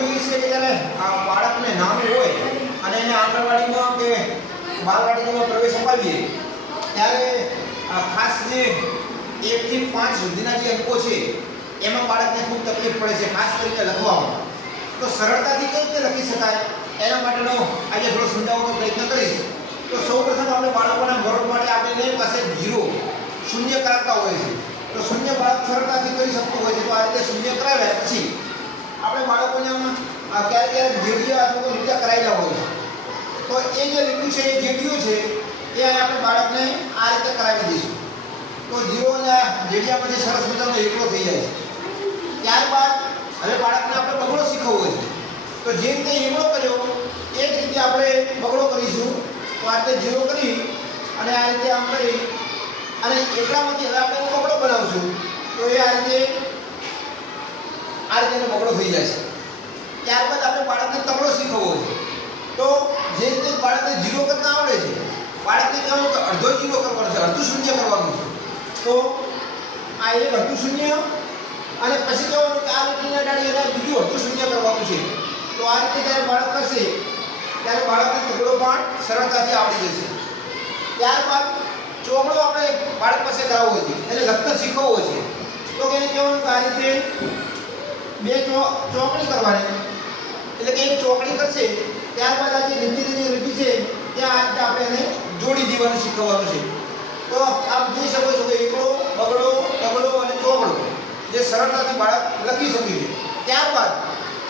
જોઈએ છે કે જ્યારે આ બાળકને નાનું હોય અને એને આંગણવાડીમાં કે બાલવાડીમાં પ્રવેશ અપાવીએ ત્યારે ખાસ જે 1 થી 5 સુધીના જે અંકો છે એમાં બાળકને ખૂબ તકલીફ પડે છે, ખાસ કરીને લખવામાં. તો સરળતાથી કઈ રીતે લખી શકાય એના માટેનો આજે થોડો સમજાવવાનો પ્રયત્ન કરીશ. તો સૌપ્રથમ આપણે બાળકોના ગૌરવ માટે આપણે એની પાસે 0 શૂન્ય કરાવતા હોય છે. તો શૂન્ય બાળક સરળતાથી કરી શકતું હોય છે. તો આ રીતે શૂન્ય કરાવ્યા પછી આપણે બાળકોને ક્યારેક જેડીઓ અથવા તો લીટા કરાવેલા હોય છે. તો એ જે લીટું છે એ જેડીઓ છે એ આપણે બાળકને આ રીતે કરાવી દઈશું. તો 0 અને જેડિયામાંથી સરસ મજાનો એકડો થઈ જાય છે. ત્યારબાદ હવે બાળકને આપણે બગડો શીખવવો છે. તો જે રીતે એકડો કર્યો એ જ રીતે આપણે બગડો કરીશું. તો આ રીતે 0 કરી અને આ રીતે આમ કરી અને એકડામાંથી હવે આપણે બગડો બનાવશું. તો એ આ રીતે એનો બગડો થઈ જાય છે. ત્યારબાદ આપણે બાળકને તગડો શીખવવો છે. તો જે રીતે બાળકને 0 કરતા આવડે છે, બાળકને કહેવાનું કે અડધો 0 કરવાનો છે, અડધું શૂન્ય કરવાનું છે. તો આ એક અડધું શૂન્ય અને પછી કહેવાનું કે આ લીટીના ડાળી અને બીજું અડધું શૂન્ય કરવાનું છે. તો આ રીતે જ્યારે બાળક કરશે ત્યારે બાળકને તગડો પણ સરળતાથી આવડી જશે. ત્યારબાદ ચોકડો આપણે બાળક પાસે કરાવવો છે, એને લખતા શીખવવો છે. તો એને કહેવાનું કે આ રીતે 2 ચોકડી કરવાની, એટલે કે એક ચોકડી કરશે ત્યારબાદ આ જે લીટી છે ત્યાં આપણે એને જોડી દેવાનું શીખવવાનું છે. તો આપ જોઈ શકો છો કે એકડો, બગડો, તગડો અને ચોકડો જે સરળતાથી બાળક લખી શકે છે. ત્યારબાદ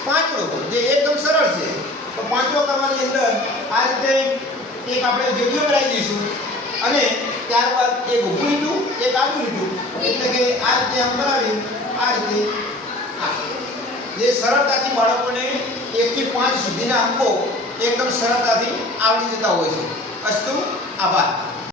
પાંચડો જે એકદમ સરળ છે. તો પાંચડો કરવાની અંદર આ રીતે એક આપણે જેડીઓ બનાવી દઈશું અને ત્યારબાદ એક ઊભું લીટું, એક આડું લીટું, એટલે કે આ રીતે આમ કરાવી આ રીતે જે સરળતાથી બાળકોને 1 થી 5 સુધીના અંકો એકદમ સરળતાથી આવડી જતા હોય છે. અસ્તુ, આભાર.